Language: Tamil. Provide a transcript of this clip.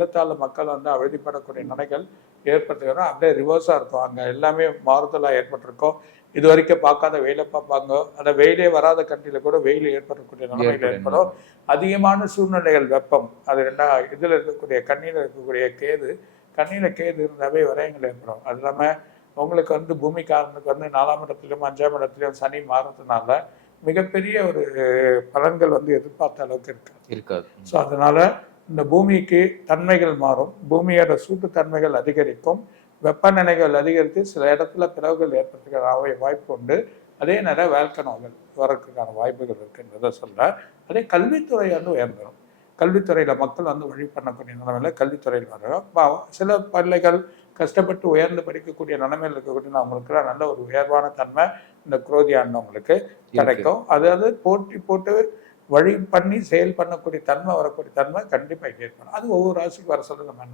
வெள்ளத்தால் மக்கள் வந்து அவதிப்படக்கூடிய நிலைகள் ஏற்பட்டுக்கிறோம். அப்படியே ரிவர்ஸாக இருக்கும். அங்கே எல்லாமே மாறுதலாக ஏற்பட்டிருக்கும். இது வரைக்கும் பார்க்காத வெயிலை பார்ப்பாங்க. அந்த வெயிலே வராத கண்ட்ரியில் கூட வெயில் ஏற்படக்கூடிய நிலைமைகள் ஏற்படும். அதிகமான சூழ்நிலைகள் வெப்பம், அது இதில் இருக்கக்கூடிய கண்ணியில் இருக்கக்கூடிய கேது, கண்ணியில் கேது இருந்தாவே விரயங்கள் ஏற்படும். அது இல்லாமல் உங்களுக்கு வந்து பூமிக்காரனுக்கு வந்து 4ஆம் இடத்துலையும் 5ஆம் இடத்துலையும் சனி மாறுறதுனால மிகப்பெரிய ஒரு பலன்கள் வந்து எதிர்பார்த்த அளவுக்கு இருக்காது. ஸோ அதனால இந்த பூமிக்கு தன்மைகள் மாறும், பூமியோட சூட்டு தன்மைகள் அதிகரிக்கும், வெப்பநிலைகள் அதிகரித்து சில இடத்துல பிளவுகள் ஏற்படுத்துகிற வாய்ப்பு உண்டு. அதே நேரம் வேல்கனோகள் வரதுக்கான வாய்ப்புகள் இருக்குன்றதை சொல்கிறேன். அதே கல்வித்துறை வந்து உயர்ந்துடும். கல்வித்துறையில் மக்கள் வந்து வழி பண்ணக்கூடிய நிலைமையில் கல்வித்துறையில் வரும். சில பிள்ளைகள் கஷ்டப்பட்டு உயர்ந்து படிக்கக்கூடிய நிலைமையில் இருக்கக்கூடிய அவங்களுக்கு நல்ல ஒரு உயர்வான தன்மை இந்த குரோதி ஆண்டவங்களுக்கு கிடைக்கும். அதாவது போட்டி போட்டு வழி பண்ணி செயல் பண்ணக்கூடிய தன்மை வரக்கூடிய தன்மை கண்டிப்பாக ஏற்படும். அது ஒவ்வொரு ராசிக்கு வர சொல்ல நம்ம